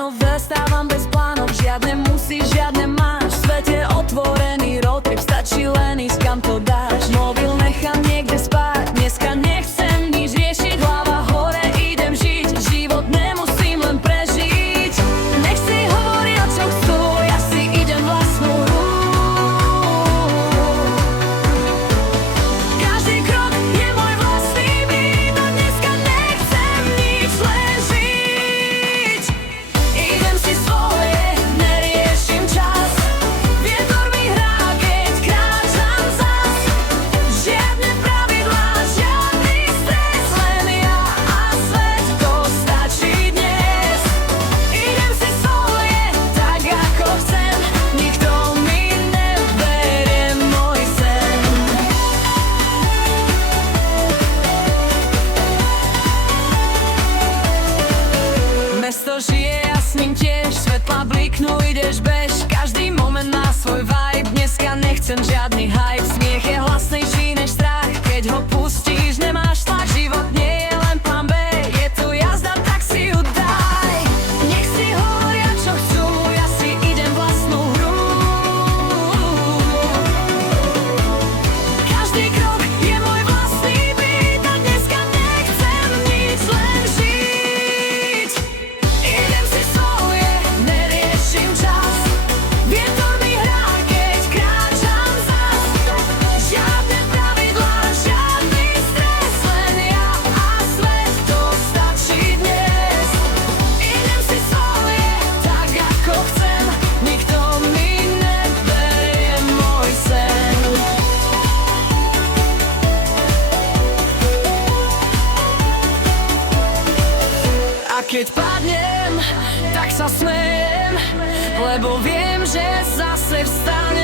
Ráno vstávam bez plánov, žiadne musíš, žiadne máš. V svete otvorený roadtrip, stačí len ísť, kam to dáš. Mobil nechám niekde spať, dneska nechcem nič riešiť. Hlava hore, idem žiť, život nemusím len prežiť. Nech si hovoria, čo chcú, ja si idem vlastnú Každý krok je môj vlastný byt a dneska nechcem nič, len žiť. Idem si svoje, neriešim čas. Vietor mi hrá, keď kráčam zas. Žiadne pravidlá, žiadny stres, len ja a svet, to stačí dnes. Idem si svoje, tak ako chcem, nikto mi neberie môj sen. Mesto žije, ja s ním tiež, svetla bliknú, ideš bež. Každý moment má svoj vibe, dneska nechcem žiadny hype. Smiech je hlasnejší než strach, keď ho pustíš, nemáš tlak. Život nie je len plán B, je tu jazda, tak si ju daj. Nech si hovoria, čo chcú, ja si idem vlastnú hru. Každý krok je môj vlastný byt a dneska nechcem nič, len žiť. Idem si svoje, neriešim čas. Vietor mi hrá, keď kráčam zas. Žiadne pravidlá, žiadny stres, len ja a svet, to stačí dnes. Idem si svoje, tak ako chcem, nikto mi neberie môj sen. A keď padnem, tak sa smejem, lebo viem, že zase vstanem.